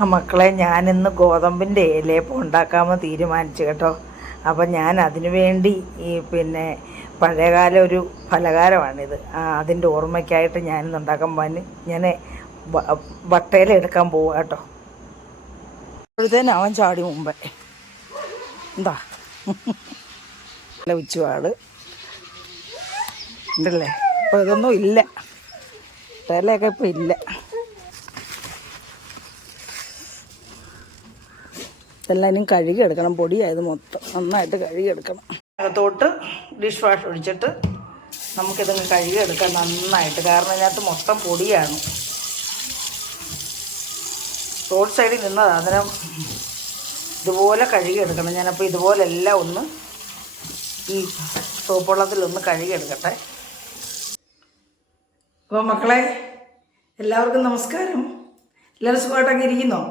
ആ മക്കളെ, ഞാനിന്ന് ഗോതമ്പിൻ്റെ ഇലയപ്പം ഉണ്ടാക്കാമെന്ന് തീരുമാനിച്ചു കേട്ടോ. അപ്പം ഞാൻ അതിനു വേണ്ടി പഴയകാല ഒരു പലഹാരമാണിത്. അതിൻ്റെ ഓർമ്മയ്ക്കായിട്ട് ഞാനിന്ന് ഉണ്ടാക്കാൻ പോകാൻ ഞാൻ വട്ടയില എടുക്കാൻ പോവുക കേട്ടോ. അപ്പോഴത്തേനും അവൻ ചാടി മുമ്പേ എന്താ ഉച്ചവാട് ഉണ്ടല്ലേ. അപ്പോൾ ഇതൊന്നും ഇല്ല, തലയൊക്കെ ഇപ്പം ഇല്ല. ഇതെല്ലാം കഴുകിയെടുക്കണം, പൊടിയായത് മൊത്തം നന്നായിട്ട് കഴുകിയെടുക്കണം. അകത്തോട്ട് ഡിഷ് വാഷ് ഒഴിച്ചിട്ട് നമുക്കിതങ്ങ് കഴുകിയെടുക്കാം നന്നായിട്ട്, കാരണം ഇതിനകത്ത് മൊത്തം പൊടിയാണ്. റോഡ് സൈഡിൽ നിന്നതാണ്, അന്നേരം ഇതുപോലെ കഴുകിയെടുക്കണം. ഞാനപ്പോൾ ഇതുപോലെല്ലാം ഒന്ന് ഈ സോപ്പ് വെള്ളത്തിലൊന്ന് കഴുകിയെടുക്കട്ടെ. അപ്പോൾ മക്കളെ, എല്ലാവർക്കും നമസ്കാരം. എല്ലാവരും സുഖമായിട്ടൊക്കെ ഇരിക്കുന്നോ?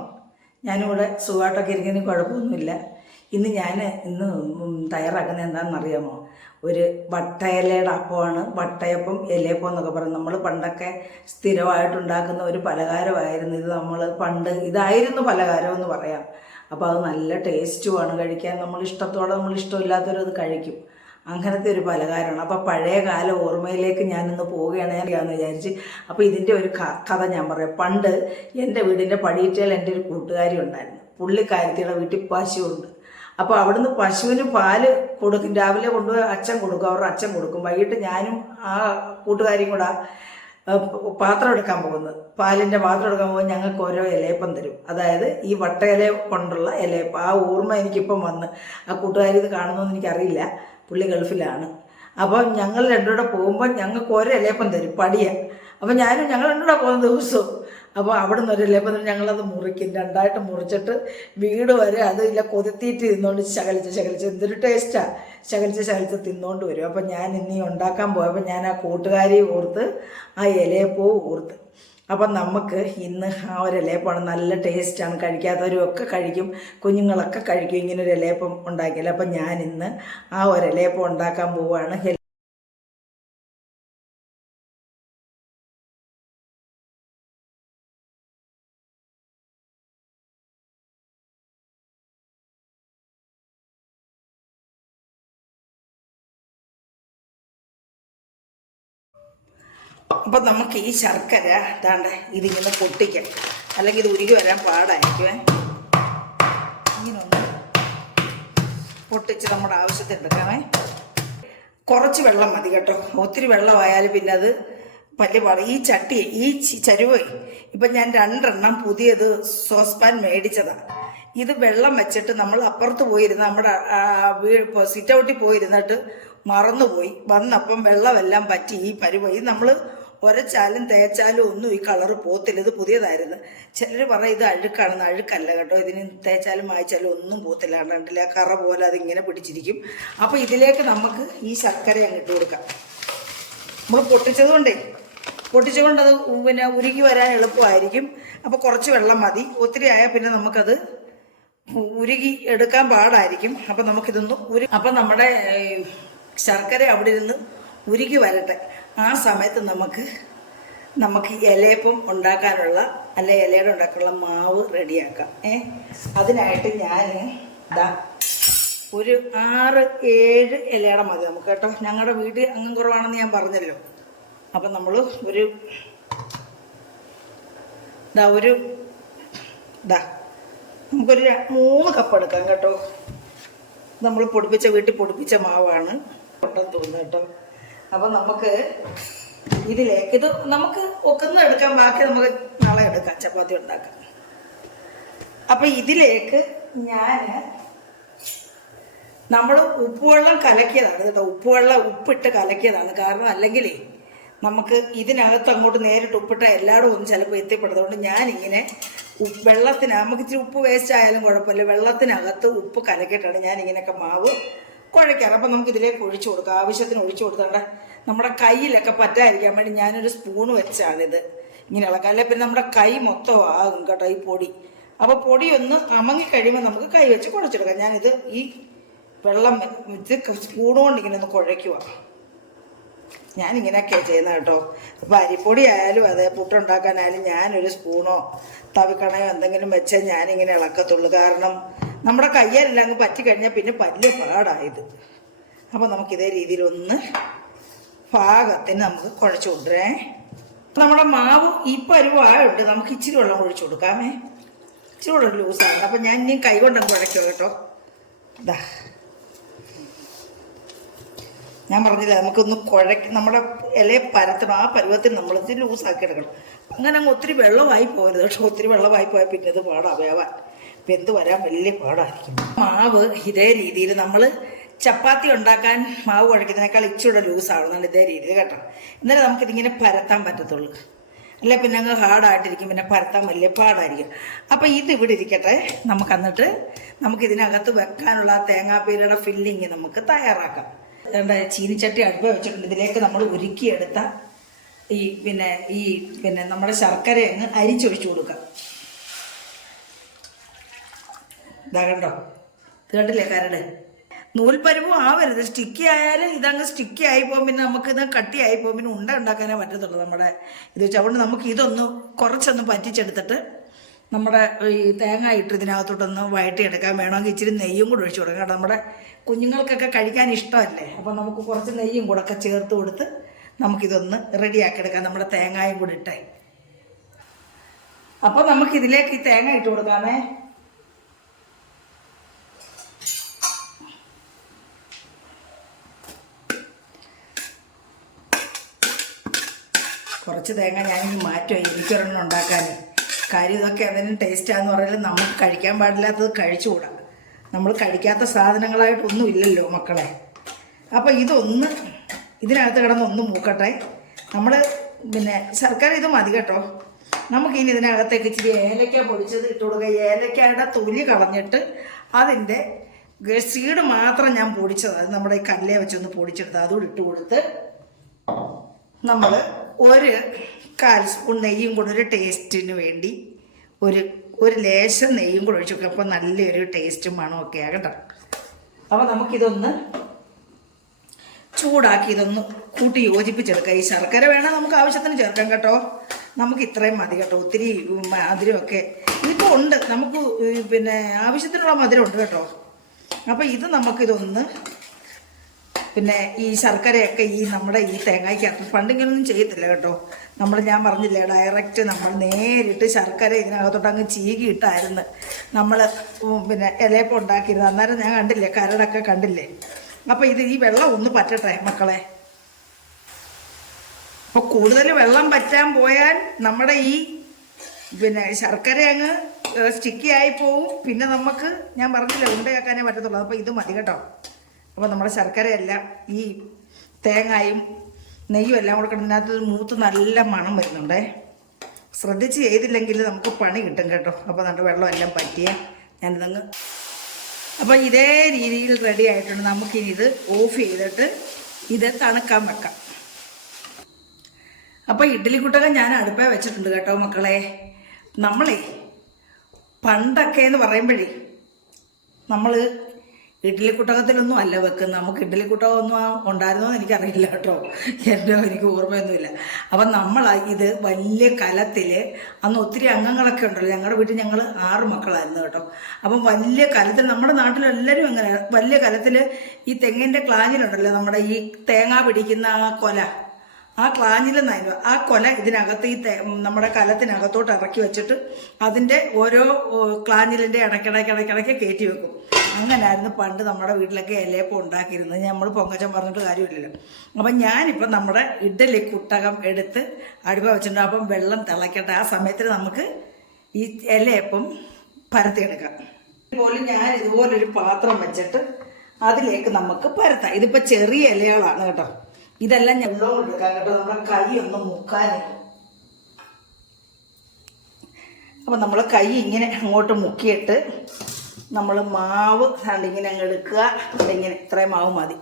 ഞാനിവിടെ സുഖമായിട്ടൊക്കെ ഇരിക്കുന്നതിന് കുഴപ്പമൊന്നുമില്ല. ഇന്ന് തയ്യാറാക്കുന്നത് എന്താണെന്നറിയാമോ? ഒരു വട്ടയിലയുടെ അപ്പമാണ്. വട്ടയപ്പം, ഇലയപ്പം എന്നൊക്കെ പറയും. നമ്മൾ പണ്ടൊക്കെ സ്ഥിരമായിട്ടുണ്ടാക്കുന്ന ഒരു പലഹാരമായിരുന്നു ഇത്. ഇതായിരുന്നു പലഹാരം എന്ന് പറയാം. അപ്പോൾ അത് നല്ല ടേസ്റ്റുമാണ് കഴിക്കാൻ. നമ്മൾ ഇഷ്ടമില്ലാത്തവരത് കഴിക്കും. അങ്ങനത്തെ ഒരു പലഹാരമാണ്. അപ്പോൾ പഴയ കാല ഓർമ്മയിലേക്ക് ഞാനിന്ന് പോവുകയാണെന്ന് വിചാരിച്ച്. അപ്പോൾ ഇതിൻ്റെ ഒരു കഥ ഞാൻ പറയാം. പണ്ട് എൻ്റെ വീടിൻ്റെ പടിയിറ്റയിൽ എൻ്റെ ഒരു കൂട്ടുകാരി ഉണ്ടായിരുന്നു. പുള്ളിക്കാരത്തിയുടെ വീട്ടിൽ പശുവുണ്ട്. അപ്പോൾ അവിടുന്ന് പശുവിന് പാല് കൊടുക്കും. രാവിലെ കൊണ്ടുപോയി അച്ഛൻ കൊടുക്കും, അവരുടെ അച്ഛൻ കൊടുക്കും. വൈകിട്ട് ഞാനും ആ കൂട്ടുകാരിയും കൂടെ പാത്രം എടുക്കാൻ പോകുന്നത്, പാലിൻ്റെ പാത്രം എടുക്കാൻ പോകുമ്പോൾ ഞങ്ങൾക്ക് ഓരോ ഇലയപ്പം തരും. അതായത് ഈ വട്ടയില കൊണ്ടുള്ള ഇലയപ്പം. ആ ഓർമ്മ എനിക്കിപ്പം വന്ന്. ആ കൂട്ടുകാരി ഇത് കാണുന്നതെന്ന് എനിക്കറിയില്ല, പുള്ളി ഗൾഫിലാണ്. അപ്പം ഞങ്ങൾ രണ്ടുകൂടെ പോകുമ്പോൾ ഞങ്ങൾക്ക് ഓരോ ഇലയപ്പം തരും, പടിയ. അപ്പം ഞങ്ങൾ രണ്ടുകൂടെ പോകുന്ന ദിവസവും അപ്പോൾ അവിടെ നിന്ന് ഒരു ഇലയപ്പം തരും. ഞങ്ങളത് മുറിക്കും, രണ്ടായിട്ട് മുറിച്ചിട്ട് വീട് വരെ അതില്ല കൊതിത്തിയിട്ട് തിന്നുകൊണ്ട് ശകലിച്ച് എന്തൊരു ടേസ്റ്റാണ്. ശകലിച്ച് തിന്നുകൊണ്ട് വരും. അപ്പം ഞാൻ ഇന്നീ ഉണ്ടാക്കാൻ പോയപ്പോൾ ഞാൻ ആ കൂട്ടുകാരിയെ ഓർത്ത്, ആ ഇലയപ്പവും ഓർത്ത്. അപ്പം നമുക്ക് ഇന്ന് ആ ഒരു ഇലയപ്പമാണ്. നല്ല ടേസ്റ്റാണ്, കഴിക്കാത്തവരും ഒക്കെ കഴിക്കും, കുഞ്ഞുങ്ങളൊക്കെ കഴിക്കും ഇങ്ങനൊരു ഇലയപ്പം ഉണ്ടാക്കിയാൽ. അപ്പം ഞാനിന്ന് ആ ഒരു ഇലയപ്പം ഉണ്ടാക്കാൻ പോവുകയാണ്. അപ്പം നമുക്ക് ഈ ശർക്കര ഇതാണ്ട് ഇതിങ്ങനെ പൊട്ടിക്കാം, അല്ലെങ്കിൽ ഇത് ഉരുകി വരാൻ പാടായിരിക്കുമേ. ഇങ്ങനൊന്ന് പൊട്ടിച്ച് നമ്മുടെ ആവശ്യത്തിന് എടുക്കാമേ. കുറച്ച് വെള്ളം മതി കേട്ടോ. ഒത്തിരി വെള്ളമായാലും പിന്നെ അത് വലിയ പാട്. ഈ ചട്ടി, ഈ ചരുവ ഇപ്പം ഞാൻ 2 എണ്ണം പുതിയത് സോസ്പാൻ മേടിച്ചതാണ്. ഇത് വെള്ളം വെച്ചിട്ട് നമ്മൾ അപ്പുറത്ത് പോയിരുന്ന് നമ്മുടെ സിറ്റ് ഔട്ടിൽ പോയിരുന്നിട്ട് മറന്നുപോയി. വന്നപ്പം വെള്ളമെല്ലാം പറ്റി ഈ പരുവ. ഇത് നമ്മൾ ഉരച്ചാലും തേച്ചാലും ഒന്നും ഈ കളറ് പോത്തില്ല. ഇത് പുതിയതായിരുന്നു. ചിലർ പറയും ഇത് അഴുക്കാണെന്ന്. അഴുക്കല്ല കേട്ടോ. ഇതിന് തേച്ചാലും മായ്ച്ചാലും ഒന്നും പോത്തില്ല. കണ്ടില്ല, കറ പോലെ അതിങ്ങനെ പിടിച്ചിരിക്കും. അപ്പോൾ ഇതിലേക്ക് നമുക്ക് ഈ ശർക്കര അങ്ങിട്ട് കൊടുക്കാം. നമ്മൾ പൊട്ടിച്ചുകൊണ്ട് അത് ഉരുകി വരാൻ എളുപ്പമായിരിക്കും. അപ്പോൾ കുറച്ച് വെള്ളം മതി. ഒത്തിരി ആയാൽ പിന്നെ നമുക്കത് ഉരുകി എടുക്കാൻ പാടായിരിക്കും. അപ്പം നമുക്കിതൊന്ന് അപ്പം നമ്മുടെ ശർക്കര അവിടെ ഇരുന്ന് ഉരുകി വരട്ടെ. ആ സമയത്ത് നമുക്ക് ഇലയപ്പം ഉണ്ടാക്കാനുള്ള, അല്ലെ ഇലയുടെ ഉണ്ടാക്കാനുള്ള മാവ് റെഡിയാക്കാം. അതിനായിട്ട് ഞാൻ ഒരു 6-7 ഇലയുടെ മതി നമുക്ക് കേട്ടോ. ഞങ്ങളുടെ വീട് അംഗം കുറവാണെന്ന് ഞാൻ പറഞ്ഞല്ലോ. അപ്പം നമ്മൾ നമുക്കൊരു 3 കപ്പ് എടുക്കാം കേട്ടോ. നമ്മൾ വീട്ടിൽ പൊടിപ്പിച്ച മാവാണ് ഉണ്ടെന്ന് തോന്നുന്നു കേട്ടോ. അപ്പം നമുക്ക് ഇതിലേക്ക് ഇത് നമുക്ക് ഒക്കുന്ന എടുക്കാം, ബാക്കി നമുക്ക് നാളെ എടുക്കാം, ചപ്പാത്തി ഉണ്ടാക്കാം. അപ്പം ഇതിലേക്ക് നമ്മൾ ഉപ്പുവെള്ളം കലക്കിയതാണ് കേട്ടോ. ഉപ്പിട്ട് കലക്കിയതാണ്. കാരണം അല്ലെങ്കിൽ നമുക്ക് ഇതിനകത്ത് അങ്ങോട്ട് നേരിട്ട് ഉപ്പിട്ട എല്ലായിടും ഒന്നും ചിലപ്പോൾ എത്തിപ്പെടുന്നതുകൊണ്ട് ഞാനിങ്ങനെ നമുക്ക് ഇച്ചിരി ഉപ്പ് വേസ്റ്റ് ആയാലും കുഴപ്പമില്ല, വെള്ളത്തിനകത്ത് ഉപ്പ് കലക്കിയിട്ടാണ് ഞാനിങ്ങനെയൊക്കെ മാവ് കുഴയ്ക്കാറ്. അപ്പം നമുക്ക് ഇതിലേക്ക് ഒഴിച്ചു കൊടുക്കാം. ആവശ്യത്തിന് ഒഴിച്ചു കൊടുത്താൽ നമ്മുടെ കയ്യിലൊക്കെ പറ്റാതിരിക്കാൻ വേണ്ടി ഞാനൊരു സ്പൂണ് വെച്ചാണിത് ഇങ്ങനെ ഇളക്കാം. അല്ലെ പിന്നെ നമ്മുടെ കൈ മൊത്തം ആകും കേട്ടോ ഈ പൊടി. അപ്പോൾ പൊടി ഒന്ന് അമങ്ങി കഴിയുമ്പോൾ നമുക്ക് കൈ വെച്ച് കുഴച്ചെടുക്കാം. ഞാനിത് ഈ വെള്ളം വെച്ച് സ്പൂണ് കൊണ്ട് ഇങ്ങനെ ഒന്ന് കുഴയ്ക്കുക. ഞാനിങ്ങനെയൊക്കെയാണ് ചെയ്യുന്നത് കേട്ടോ. അപ്പോൾ അരിപ്പൊടി ആയാലും അതെ, പുട്ടുണ്ടാക്കാനായാലും ഞാനൊരു സ്പൂണോ തവിക്കണയോ എന്തെങ്കിലും വെച്ചേ ഞാനിങ്ങനെ ഇളക്കത്തുള്ളൂ. കാരണം നമ്മുടെ കയ്യെല്ലാം അങ്ങ് പറ്റിക്കഴിഞ്ഞാൽ പിന്നെ വലിയ പാടായത്. അപ്പോൾ നമുക്കിതേ രീതിയിലൊന്ന് പാകത്തിന് നമുക്ക് കുഴച്ച് കൊണ്ടുവരേ. നമ്മുടെ മാവ് ഈ പരുവായുണ്ട്, നമുക്ക് ഇച്ചിരി വെള്ളം ഒഴിച്ചു കൊടുക്കാമേ. ഇച്ചിരി കൂടെ ലൂസാണ്. അപ്പം ഞാൻ ഇനി കൈ കൊണ്ടങ്ങ് കുഴയ്ക്കോ കേട്ടോ. ഇതാ ഞാൻ പറഞ്ഞില്ല, നമുക്കൊന്ന് നമ്മുടെ ഇലയെ പരത്തണം. ആ പരുവത്തിൽ നമ്മൾ ഇത് ലൂസാക്കി എടുക്കണം. അങ്ങനെ അങ്ങ് ഒത്തിരി വെള്ളമായി പോകരുത്. പക്ഷെ ഒത്തിരി വെള്ളമായി പോയാൽ പിന്നെ ഇത് പാടാണ് വേവാൻ, വെന്ത് വരാൻ വലിയ പാടായിരിക്കും. മാവ് ഇതേ രീതിയിൽ നമ്മൾ ചപ്പാത്തി ഉണ്ടാക്കാൻ മാവ് കുഴയ്ക്കുന്നതിനേക്കാൾ ഇച്ചിരി ലൂസാവണം ഇതേ രീതിയിൽ കേട്ടോ. എന്നാലേ നമുക്കിതിങ്ങനെ പരത്താൻ പറ്റത്തുള്ളൂ. അല്ലെ പിന്നെ അങ്ങ് ഹാർഡായിട്ടിരിക്കും, പിന്നെ പരത്താൻ വലിയ പാടായിരിക്കും. അപ്പം ഇത് ഇവിടെ ഇരിക്കട്ടെ. നമുക്കന്നിട്ട് നമുക്കിതിനകത്ത് വെക്കാനുള്ള തേങ്ങാപ്പീരയുടെ ഫില്ലിങ് നമുക്ക് തയ്യാറാക്കാം. ചീനിച്ചട്ടി അടുപ്പ് വെച്ചിട്ടുണ്ട്. ഇതിലേക്ക് നമ്മൾ ഉരുക്കിയെടുത്ത ഈ നമ്മുടെ ശർക്കര അങ്ങ് അരിച്ചൊഴിച്ചു കൊടുക്കാം. ഇതാ കണ്ടോ, ഇത് കണ്ടില്ലേ കരട്. നൂൽപ്പരുവും ആവരുത്, സ്റ്റിക്കി ആയാലും ഇതങ്ങ് സ്റ്റിക്കി ആയിപ്പോകും. പിന്നെ നമുക്കിത് കട്ടിയായിപ്പോകും, പിന്നെ ഉണ്ട ഉണ്ടാക്കാനേ പറ്റത്തുള്ളൂ നമ്മുടെ ഇത് വെച്ച്. അതുകൊണ്ട് നമുക്ക് ഇതൊന്ന് കുറച്ചൊന്ന് പറ്റിച്ചെടുത്തിട്ട് നമ്മുടെ ഈ തേങ്ങ ഇട്ട് ഇതിനകത്തോട്ടൊന്ന് വഴറ്റിയെടുക്കാൻ. വേണമെങ്കിൽ ഇച്ചിരി നെയ്യും കൂടെ ഒഴിച്ചു കൊടുക്കാം. കാരണം നമ്മുടെ കുഞ്ഞുങ്ങൾക്കൊക്കെ കഴിക്കാൻ ഇഷ്ടമല്ലേ. അപ്പം നമുക്ക് കുറച്ച് നെയ്യും കൂടെ ഒക്കെ ചേർത്ത് കൊടുത്ത് നമുക്കിതൊന്ന് റെഡിയാക്കിയെടുക്കാം, നമ്മുടെ തേങ്ങയും കൂടി ഇട്ടേ. അപ്പം നമുക്കിതിലേക്ക് ഈ തേങ്ങ ഇട്ട് കൊടുക്കാമേ. കുറച്ച് തേങ്ങ ഞാനിനി മാറ്റുമോ എനിക്കൊരെണ്ണം ഉണ്ടാക്കാൻ. കാര്യം ഇതൊക്കെ എന്തെങ്കിലും ടേസ്റ്റാന്ന് പറഞ്ഞാൽ നമുക്ക് കഴിക്കാൻ പാടില്ലാത്തത് കഴിച്ചുകൂടാ. നമ്മൾ കഴിക്കാത്ത സാധനങ്ങളായിട്ടൊന്നും ഇല്ലല്ലോ മക്കളെ. അപ്പോൾ ഇതൊന്ന് ഇതിനകത്ത് കിടന്നൊന്ന് മൂക്കട്ടെ. നമ്മൾ പിന്നെ ശർക്കര ഇത് മതി കേട്ടോ. നമുക്കിനി ഇതിനകത്തേക്ക് ഇച്ചിരി ഏലക്ക പൊടിച്ചത് ഇട്ട് കൊടുക്കുക. ഏലക്കയുടെ തൊലി കളഞ്ഞിട്ട് അതിൻ്റെ സീഡ് മാത്രം ഞാൻ പൊടിച്ചത്, അത് നമ്മുടെ ഈ കല്ലേ വെച്ചൊന്ന് പൊടിച്ചെടുത്ത് അതുകൂടി ഇട്ട് കൊടുത്ത് നമ്മൾ ഒരു 1/4 സ്പൂൺ നെയ്യും കൂടെ ഒരു ടേസ്റ്റിന് വേണ്ടി ഒരു ലേശം നെയ്യും കൂടെ ഒഴിച്ചു വെക്കുക. അപ്പോൾ നല്ലൊരു ടേസ്റ്റും മണമൊക്കെ ആകട്ടോ. അപ്പോൾ നമുക്കിതൊന്ന് ചൂടാക്കി ഇതൊന്ന് കൂട്ടി യോജിപ്പിച്ചെടുക്കുക. ഈ ശർക്കര വേണം നമുക്ക് ആവശ്യത്തിന് ചേർക്കാം കേട്ടോ. നമുക്ക് ഇത്രയും മതി കേട്ടോ. ഒത്തിരി മധുരമൊക്കെ ഇതിപ്പോൾ ഉണ്ട്, നമുക്ക് പിന്നെ ആവശ്യത്തിനുള്ള മധുരം ഉണ്ട് കേട്ടോ. അപ്പോൾ ഇത് നമുക്കിതൊന്ന് പിന്നെ ഈ ശർക്കരയൊക്കെ ഈ നമ്മുടെ ഈ തേങ്ങയ്ക്കകത്ത് പണ്ടിങ്ങനൊന്നും ചെയ്യത്തില്ല കേട്ടോ. ഞാൻ പറഞ്ഞില്ലേ, ഡയറക്റ്റ് നമ്മൾ നേരിട്ട് ശർക്കര ഇതിനകത്തോട്ട് അങ്ങ് ചീകിയിട്ടായിരുന്നു നമ്മൾ പിന്നെ ഇലയപ്പം ഉണ്ടാക്കിയിരുന്നത്. അന്നേരം ഞാൻ കണ്ടില്ലേ, കരടൊക്കെ കണ്ടില്ലേ. അപ്പോൾ ഈ വെള്ളം ഒന്ന് പറ്റട്ടെ മക്കളെ. അപ്പോൾ കൂടുതൽ വെള്ളം പറ്റാൻ പോയാൽ നമ്മുടെ ഈ പിന്നെ ശർക്കര അങ്ങ് സ്റ്റിക്കി ആയി പോവും. പിന്നെ നമുക്ക് ഞാൻ പറഞ്ഞില്ലേ ഉണ്ടയാക്കാനേ പറ്റത്തുള്ളൂ. അപ്പോൾ ഇത് മതി കേട്ടോ. അപ്പോൾ നമ്മുടെ ശർക്കരയെല്ലാം ഈ തേങ്ങയും നെയ്യും എല്ലാം കൂടെ കിടന്നതിനകത്ത് മൂത്ത് നല്ല മണം വരുന്നുണ്ടേ. ശ്രദ്ധിച്ച് ചെയ്തില്ലെങ്കിൽ നമുക്ക് പണി കിട്ടും കേട്ടോ. അപ്പോൾ നമ്മുടെ വെള്ളം എല്ലാം പറ്റിയേ ഞാനിതങ്ങ്. അപ്പോൾ ഇതേ രീതിയിൽ റെഡി ആയിട്ടുണ്ട്. നമുക്കിനി ഇത് ഓഫ് ചെയ്തിട്ട് ഇത് തണുക്കാൻ വെക്കാം. അപ്പോൾ ഇഡ്ഡലിക്കുട്ടകം ഞാൻ അടുപ്പേ വെച്ചിട്ടുണ്ട് കേട്ടോ മക്കളെ. നമ്മളെ പണ്ടൊക്കെ എന്ന് പറയുമ്പോഴേ നമ്മൾ ഇഡ്ഡലിക്കുട്ടകത്തിലൊന്നും അല്ല വെക്കുന്നത്. നമുക്ക് ഇഡ്ഡലിക്കുട്ടകമൊന്നും ഉണ്ടായിരുന്നോ എന്ന് എനിക്കറിയില്ല കേട്ടോ. എനിക്ക് ഓർമ്മയൊന്നുമില്ല. അപ്പം നമ്മൾ ഇത് വലിയ കലത്തിൽ, അന്ന് ഒത്തിരി അംഗങ്ങളൊക്കെ ഉണ്ടല്ലോ. ഞങ്ങളുടെ വീട്ടിൽ ഞങ്ങൾ 6 മക്കളായിരുന്നു കേട്ടോ. അപ്പം വലിയ കലത്തിൽ, നമ്മുടെ നാട്ടിലെല്ലാവരും അങ്ങനെ വലിയ കലത്തിൽ ഈ തെങ്ങിൻ്റെ ക്ലാഞ്ഞിലുണ്ടല്ലോ, നമ്മുടെ ഈ തേങ്ങ പിടിക്കുന്ന ആ കൊല, ആ ക്ലാഞ്ഞിൽ നിന്നായിരുന്നു ആ കൊല ഇതിനകത്ത് നമ്മുടെ കലത്തിനകത്തോട്ട് ഇറക്കി വെച്ചിട്ട് അതിൻ്റെ ഓരോ ക്ലാഞ്ഞിലിൻ്റെ ഇടയ്ക്കിടയ്ക്ക് കയറ്റി വെക്കും. അങ്ങനായിരുന്നു പണ്ട് നമ്മുടെ വീട്ടിലൊക്കെ ഇലയപ്പം ഉണ്ടാക്കിയിരുന്നത്. നമ്മൾ പൊങ്ങച്ചം പറഞ്ഞിട്ട് കാര്യമില്ലല്ലോ. അപ്പം ഞാനിപ്പം നമ്മുടെ ഇഡ്ഡലി കുട്ടകം എടുത്ത് അടുപ്പ വെച്ചിട്ടുണ്ട്. അപ്പം വെള്ളം തിളയ്ക്കട്ടെ. ആ സമയത്തിന് നമുക്ക് ഈ ഇലയപ്പം പരത്തിയെടുക്കാം. ഇതുപോലെ ഞാൻ ഇതുപോലൊരു പാത്രം വെച്ചിട്ട് അതിലേക്ക് നമുക്ക് പരത്താം. ഇതിപ്പോൾ ചെറിയ ഇലകളാണ് കേട്ടോ. ഇതെല്ലാം വെള്ളവും എടുക്കാം കേട്ടോ, നമ്മുടെ കൈ ഒന്ന് മുക്കാൻ. അപ്പം നമ്മൾ കൈ ഇങ്ങനെ അങ്ങോട്ട് മുക്കിയിട്ട് നമ്മൾ മാവ് ഇങ്ങനെ അങ്ങ് എടുക്കുക. ഇങ്ങനെ ഇത്രയും മാവ് മതി.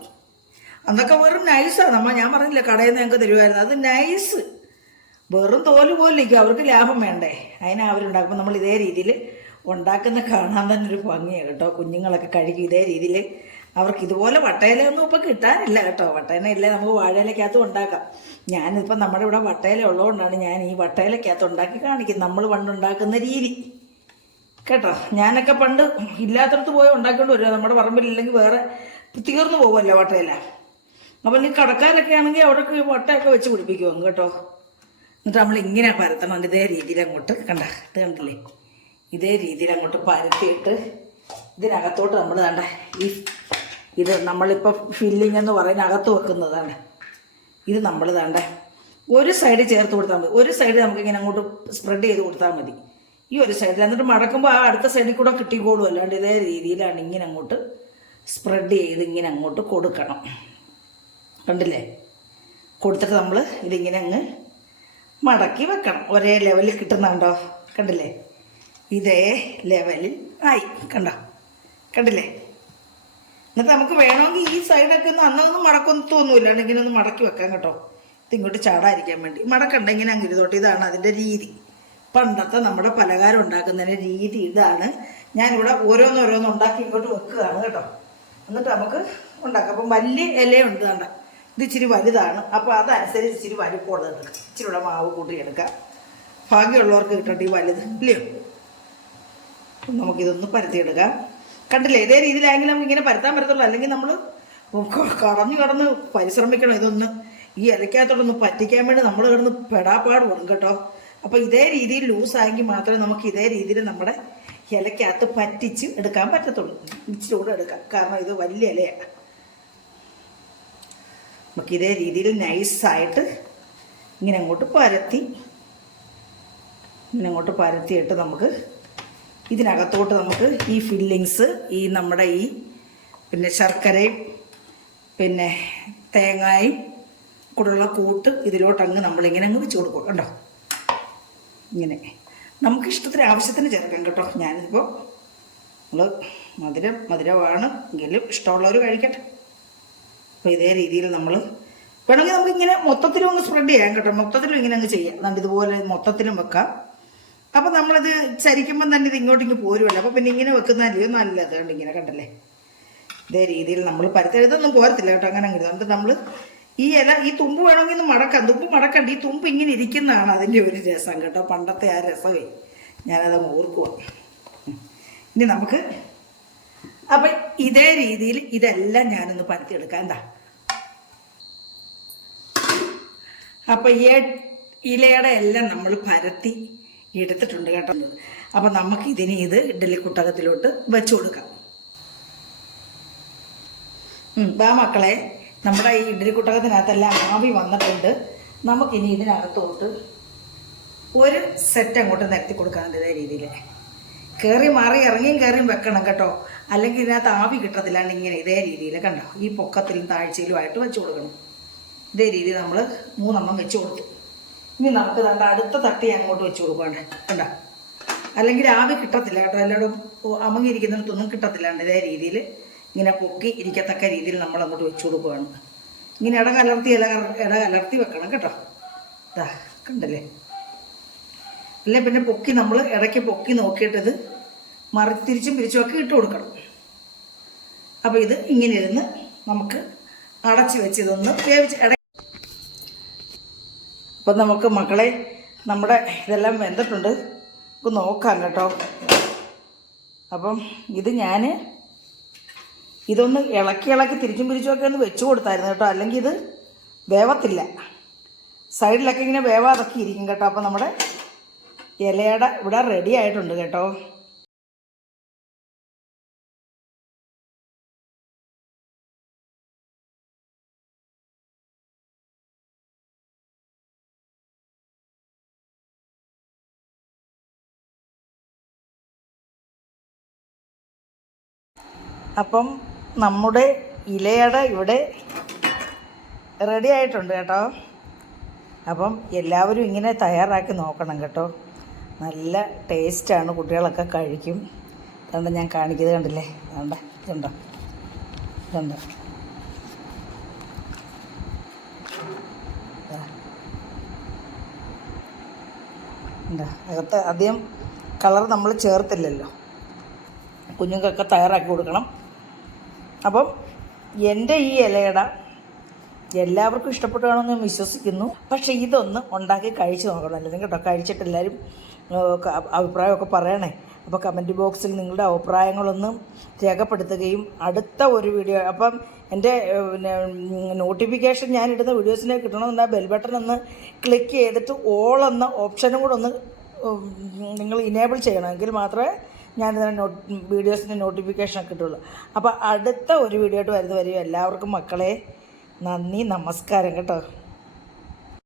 അന്നൊക്കെ വെറും നൈസാണ്. ഞാൻ പറഞ്ഞില്ലേ, കടയിൽ നിന്ന് ഞങ്ങൾക്ക് തരുമായിരുന്നു. അത് നൈസ്, വെറും തോല് പോലും ഇരിക്കും. അവർക്ക് ലാഭം വേണ്ടേ, അതിനാ അവരുണ്ടാക്കുമ്പോൾ നമ്മൾ ഇതേ രീതിയിൽ ഉണ്ടാക്കുന്ന കാണാൻ തന്നെ ഒരു ഭംഗിയാണ് കേട്ടോ. കുഞ്ഞുങ്ങളൊക്കെ കഴിക്കും ഇതേ രീതിയിൽ. അവർക്ക് ഇതുപോലെ വട്ടയിലൊന്നും ഇപ്പം കിട്ടാനില്ല കേട്ടോ. വട്ടയില ഇല്ല, നമുക്ക് വാഴയിലക്കകത്തും ഉണ്ടാക്കാം. ഞാനിപ്പം നമ്മുടെ ഇവിടെ വട്ടയില ഉള്ളതുകൊണ്ടാണ് ഞാൻ ഈ വട്ടയിലക്കകത്ത് ഉണ്ടാക്കി കാണിക്കുന്നത്, നമ്മൾ പണ്ടുണ്ടാക്കുന്ന രീതി കേട്ടോ. ഞാനൊക്കെ പണ്ട് ഇല്ലാത്തടത്ത് പോയി ഉണ്ടാക്കിക്കൊണ്ട് വരിക, നമ്മുടെ പറമ്പിലില്ലെങ്കിൽ വേറെ തീർന്നു പോകുമല്ലോ വട്ടയില. അപ്പം ഈ കടക്കാരൊക്കെ ആണെങ്കിൽ അവിടെ വട്ടയൊക്കെ വെച്ച് പിടിപ്പിക്കുമോ കേട്ടോ. എന്നിട്ട് നമ്മൾ ഇങ്ങനെ പരത്തണം, ഇതേ രീതിയിൽ അങ്ങോട്ട് കണ്ട, ഇത് കണ്ടില്ലേ, ഇതേ രീതിയിൽ അങ്ങോട്ട് പരത്തിയിട്ട് ഇതിനകത്തോട്ട് നമ്മൾ വേണ്ട ഇത് നമ്മളിപ്പോൾ ഫില്ലിങ് എന്ന് പറയുന്ന അകത്ത് വെക്കുന്നതാണ്. ഇത് നമ്മൾ വേണ്ട ഒരു സൈഡ് ചേർത്ത് കൊടുത്താൽ മതി, ഒരു സൈഡ് നമുക്കിങ്ങനെ അങ്ങോട്ട് സ്പ്രെഡ് ചെയ്ത് കൊടുത്താൽ മതി ഈ ഒരു സൈഡിൽ. എന്നിട്ട് മടക്കുമ്പോൾ ആ അടുത്ത സൈഡിൽ കൂടെ കിട്ടിക്കോളും. അല്ലാണ്ട് ഇതേ രീതിയിലാണ് ഇങ്ങനെ അങ്ങോട്ട് സ്പ്രെഡ് ചെയ്ത് ഇങ്ങനെ അങ്ങോട്ട് കൊടുക്കണം. കണ്ടില്ലേ, കൊടുത്തിട്ട് നമ്മൾ ഇതിങ്ങനെ അങ്ങ് മടക്കി വെക്കണം. ഒരേ ലെവലിൽ കിട്ടുന്നുണ്ടോ, കണ്ടില്ലേ, ഇതേ ലെവലിൽ ആയി, കണ്ടില്ലേ. എന്നിട്ട് നമുക്ക് വേണമെങ്കിൽ ഈ സൈഡൊക്കെ ഒന്ന് അന്നൊന്നും മടക്കൊന്നും തോന്നുമില്ല, ഇങ്ങനെ ഒന്ന് മടക്കി വെക്കാം കേട്ടോ. ഇതിങ്ങോട്ട് ചാടാതിരിക്കാൻ വേണ്ടി മടക്കണ്ട, ഇങ്ങനെ അങ്ങ് ഇരുതോട്ട്. ഇതാണ് അതിൻ്റെ രീതി, പണ്ടത്തെ നമ്മുടെ പലഹാരം ഉണ്ടാക്കുന്നതിൻ്റെ രീതി ഇതാണ്. ഞാനിവിടെ ഓരോന്നോരോന്ന് ഉണ്ടാക്കി ഇങ്ങോട്ട് വെക്കുകയാണ് കേട്ടോ. എന്നിട്ട് നമുക്ക് ഉണ്ടാക്കാം. അപ്പം വലിയ ഇലയുണ്ട് കണ്ട, ഇത് ഇച്ചിരി വലുതാണ്, അപ്പോൾ അതനുസരിച്ച് ഇച്ചിരി വലിപ്പമുള്ളത് എടുക്കാം. ഇച്ചിരി കൂടെ മാവ് കൂട്ടിയെടുക്കാം. ഭാഗ്യമുള്ളവർക്ക് കിട്ടട്ടെ ഈ വലുത്, ഇല്ലയോ. നമുക്കിതൊന്ന് പരത്തിയെടുക്കാം. കണ്ടില്ലേ, ഇതേ രീതിയിലായെങ്കിൽ നമുക്ക് ഇങ്ങനെ പരത്താൻ പറ്റത്തുള്ളൂ. അല്ലെങ്കിൽ നമ്മൾ കടന്ന് പരിശ്രമിക്കണം. ഇതൊന്ന് ഈ ഇലക്കകത്തോടൊന്ന് പറ്റിക്കാൻ വേണ്ടി നമ്മൾ കിടന്ന് പെടാപ്പാട് കൊടുക്കും കേട്ടോ. അപ്പോൾ ഇതേ രീതിയിൽ ലൂസായെങ്കിൽ മാത്രമേ നമുക്ക് ഇതേ രീതിയിൽ നമ്മുടെ ഇലക്കകത്ത് പറ്റിച്ച് എടുക്കാൻ പറ്റത്തുള്ളൂ. ഇച്ചിരി കൂടെ എടുക്കാം, കാരണം ഇത് വലിയ ഇലയാണ്. നമുക്ക് ഇതേ രീതിയിൽ നൈസായിട്ട് ഇങ്ങനെ അങ്ങോട്ട് പരത്തിയിട്ട് നമുക്ക് ഇതിനകത്തോട്ട് നമുക്ക് ഈ ഫില്ലിങ്സ്, ഈ നമ്മുടെ ഈ പിന്നെ ശർക്കരയും പിന്നെ തേങ്ങയും കൂടെയുള്ള കൂട്ട് ഇതിലോട്ടങ്ങ് നമ്മളിങ്ങനെ അങ്ങ് വെച്ച് കൊടുക്കും കണ്ടോ. ഇങ്ങനെ നമുക്ക് ഇഷ്ടത്തിന് ആവശ്യത്തിന് ചേർക്കാം കേട്ടോ. ഞാനിതിപ്പോൾ നമ്മൾ മധുരമാണ് എങ്കിലും ഇഷ്ടമുള്ളവർ കഴിക്കട്ടെ. അപ്പോൾ ഇതേ രീതിയിൽ നമ്മൾ വേണമെങ്കിൽ നമുക്കിങ്ങനെ മൊത്തത്തിലും ഒന്ന് സ്പ്രെഡ് ചെയ്യാം കേട്ടോ. മൊത്തത്തിലും ഇങ്ങനെ അങ്ങ് ചെയ്യാം. നമുക്ക് ഇതുപോലെ മൊത്തത്തിലും വെക്കാം. അപ്പം നമ്മളിത് ചരിക്കുമ്പം തന്നെ ഇത് ഇങ്ങോട്ടിങ്ങ് പോരുമല്ലോ. അപ്പോൾ പിന്നെ ഇങ്ങനെ വെക്കുന്നതല്ലയോ നല്ലത്. കണ്ട് ഇങ്ങനെ കണ്ടല്ലേ, ഇതേ രീതിയിൽ നമ്മൾ പരത്തെഴുതൊന്നും പോരത്തില്ല കേട്ടോ. അങ്ങനെ അങ്ങനെ എന്നിട്ട് നമ്മൾ ഈ ഇല, ഈ തുമ്പ് വേണമെങ്കിൽ ഒന്ന് മടക്കാം. തുമ്പ് മടക്കണ്ട, ഈ തുമ്പ് ഇങ്ങനെ ഇരിക്കുന്നതാണ് അതിൻ്റെ ഒരു രസം കേട്ടോ. പണ്ടത്തെ ആ രസമേ ഞാനത് ഓർക്കുക. ഇനി നമുക്ക് അപ്പം ഇതേ രീതിയിൽ ഇതെല്ലാം ഞാനൊന്ന് പരത്തിയെടുക്കാം. എന്താ അപ്പം ഈ ഇലയുടെ എല്ലാം നമ്മൾ പരത്തി എടുത്തിട്ടുണ്ട് കേട്ടോ. അപ്പം നമുക്ക് ഇതിന് ഇത് ഇഡ്ഡലി കുട്ടകത്തിലോട്ട് വെച്ച് കൊടുക്കാം. വാ മക്കളെ, നമ്മുടെ ഈ ഇഡ്ഡലി കുട്ടകത്തിനകത്തെല്ലാം ആവി വന്നിട്ടുണ്ട്. നമുക്കിനി ഇതിനകത്തോട്ട് ഒരു സെറ്റ് അങ്ങോട്ട് നിരത്തി കൊടുക്കാറുണ്ട്. ഇതേ രീതിയിൽ കയറി മാറി ഇറങ്ങിയും കയറിയും വെക്കണം കേട്ടോ. അല്ലെങ്കിൽ ഇതിനകത്ത് ആവി കിട്ടത്തില്ലാണ്ട് ഇങ്ങനെ ഇതേ രീതിയിൽ കണ്ടോ, ഈ പൊക്കത്തിലും താഴ്ചയിലുമായിട്ട് വെച്ച് കൊടുക്കണം. ഇതേ രീതിയിൽ നമ്മൾ 3 എണ്ണം വെച്ച് കൊടുത്തു. ഇനി നമുക്ക് കണ്ട അടുത്ത തട്ടി അങ്ങോട്ട് വെച്ച് കൊടുക്കുകയാണ് കണ്ടോ. അല്ലെങ്കിൽ ആവി കിട്ടത്തില്ല കേട്ടോ, എല്ലായിടും അമങ്ങിയിരിക്കുന്നിടത്തൊന്നും കിട്ടത്തില്ലാണ്ട് ഇതേ രീതിയിൽ ഇങ്ങനെ പൊക്കി ഇരിക്കത്തക്ക രീതിയിൽ നമ്മൾ അങ്ങോട്ട് വെച്ച് കൊടുക്കുകയാണ്. ഇങ്ങനെ ഇട കലർത്തി വെക്കണം കേട്ടോ. ഇതാ കണ്ടല്ലേ. അല്ലേ പിന്നെ പൊക്കി നമ്മൾ ഇടയ്ക്ക് പൊക്കി നോക്കിയിട്ടത് തിരിച്ചും പിരിച്ചുമൊക്കെ ഇട്ട് കൊടുക്കണം. അപ്പോൾ ഇത് ഇങ്ങനെ ഇരുന്ന് നമുക്ക് അടച്ച് വെച്ച് ഇതൊന്ന് വേവിച്ച് അപ്പം നമുക്ക് മക്കളെ നമ്മുടെ ഇതെല്ലാം വെന്തിട്ടുണ്ട്, നമുക്ക് നോക്കാം കേട്ടോ. അപ്പം ഇത് ഞാൻ ഇതൊന്ന് ഇളക്കി തിരിച്ചും പിരിച്ചുമൊക്കെ ഒന്ന് വെച്ച് കൊടുത്തായിരുന്നു കേട്ടോ. അല്ലെങ്കിൽ ഇത് വേവത്തില്ല, സൈഡിലൊക്കെ ഇങ്ങനെ വേവാതൊക്കെ ഇരിക്കും കേട്ടോ. അപ്പം നമ്മുടെ ഇലയുടെ ഇവിടെ റെഡി ആയിട്ടുണ്ട് കേട്ടോ. അപ്പം നമ്മുടെ ഇലയുടെ ഇവിടെ റെഡി ആയിട്ടുണ്ട് കേട്ടോ. അപ്പം എല്ലാവരും ഇങ്ങനെ തയ്യാറാക്കി നോക്കണം കേട്ടോ. നല്ല ടേസ്റ്റാണ്, കുട്ടികളൊക്കെ കഴിക്കും. അതുകൊണ്ട് ഞാൻ കാണിക്കുന്നത് കണ്ടില്ലേ, അതുകൊണ്ട് ഇതുണ്ടോ അകത്ത് അധികം കളർ നമ്മൾ ചേർത്തില്ലല്ലോ. കുഞ്ഞുങ്ങൾക്കൊക്കെ തയ്യാറാക്കി കൊടുക്കണം. അപ്പം എൻ്റെ ഈ ഇലയട എല്ലാവർക്കും ഇഷ്ടപ്പെട്ടു കാണുമെന്ന് ഞാൻ വിശ്വസിക്കുന്നു. പക്ഷേ ഇതൊന്ന് ഉണ്ടാക്കി കഴിച്ച് നോക്കണമല്ലോ കേട്ടോ. കഴിച്ചിട്ട് എല്ലാവരും അഭിപ്രായമൊക്കെ പറയണേ. അപ്പോൾ കമൻറ്റ് ബോക്സിൽ നിങ്ങളുടെ അഭിപ്രായങ്ങളൊന്ന് രേഖപ്പെടുത്തുകയും അടുത്ത ഒരു വീഡിയോ അപ്പം എൻ്റെ നോട്ടിഫിക്കേഷൻ ഞാനിടുന്ന വീഡിയോസിനെ കിട്ടണമെന്ന് ബെൽ ബട്ടൺ ഒന്ന് ക്ലിക്ക് ചെയ്തിട്ട് ഓൾ എന്ന ഓപ്ഷനും കൂടെ ഒന്ന് നിങ്ങൾ ഇനേബിൾ ചെയ്യണം. എങ്കിൽ മാത്രമേ ഞാനിതിനെ വീഡിയോസിൻ്റെ നോട്ടിഫിക്കേഷൻ കിട്ടുള്ളൂ. അപ്പോൾ അടുത്ത ഒരു വീഡിയോ ആയിട്ട് വരുന്നവരെയും എല്ലാവർക്കും മക്കളെ നന്ദി, നമസ്കാരം കേട്ടോ.